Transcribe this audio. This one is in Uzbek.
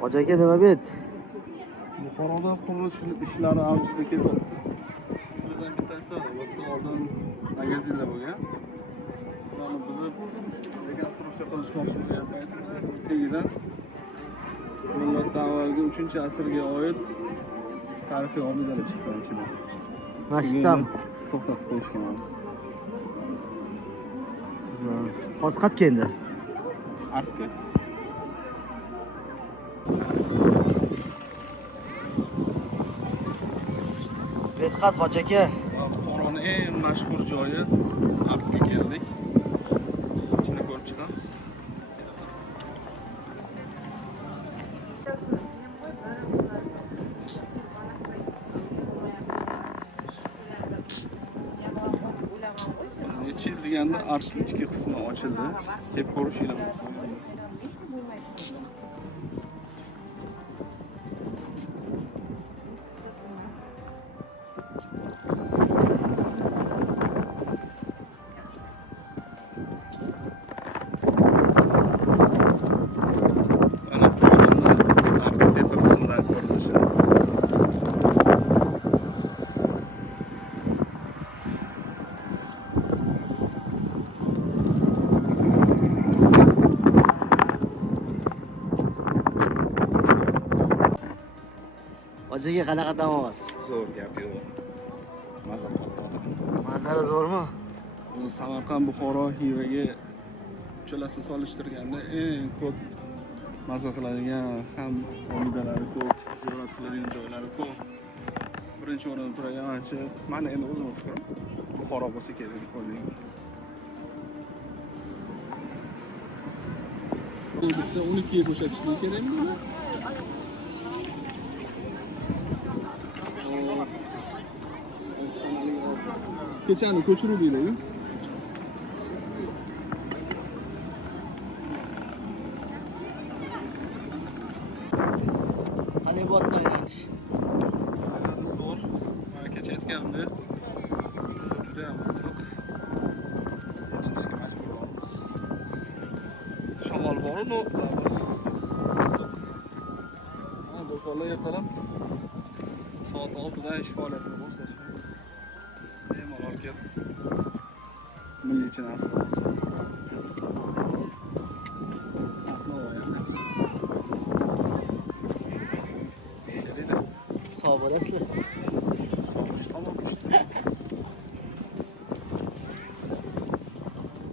Hoji aka, nima bet? Buxoroda qurilish ishlari avjida ketyapti. Ulardan bittasi o'tda oldin magazinlar bo'lgan. Ularni buzib, rekonstruksiya qilishmoqchi bo'lgan paytimizda tagidan millatdan avvalgi 3-asrga oid tarixiy obidalar chiqqan ichidan. Mashtam. To'xtatib qo'yishgan emas. Hozir qayerga endi? Arkka Betqat Hoji aka. Buxoroning eng mashhur joyi Arkka keldik. Ichini ko'rib chiqamiz. Necha yil deganda Arkka ichki qismi ochildi. Kelib ko'rishinglar mumkin. Hoji aka, qanaqa tamomiz? Zo'r gap yo'q. Maza qiladi. Manzara zo'rmi? Bu Samarqand Buxoro Xivaga uchalasi solishtirganda eng ko'p maza qiladigan ham omidalari ko'p, ziyorat qiladigan joylari ko'p. Birinchi o'rinda turadigan masjid. Mana endi o'zim fikrim Buxoro bo'lsa kerak deb o'ylayman. Bu bitta 12 ga qo'shatishlik kerakmi buni? Kechani ko'chiruv deydi. Qanday bo'pti aylanch? Zo'r. Mana kecha aytganimda juda ham issiq. Yashashga majbur bo'lamiz. Shamol bor-ku, issiq. Mana do'konlar ertalab soat 6 dan ish faoliyatini boshlashgan. Bemalol kelib milliy narsa bo'lsa. Sog' bo'lasizlar. Sog' tomon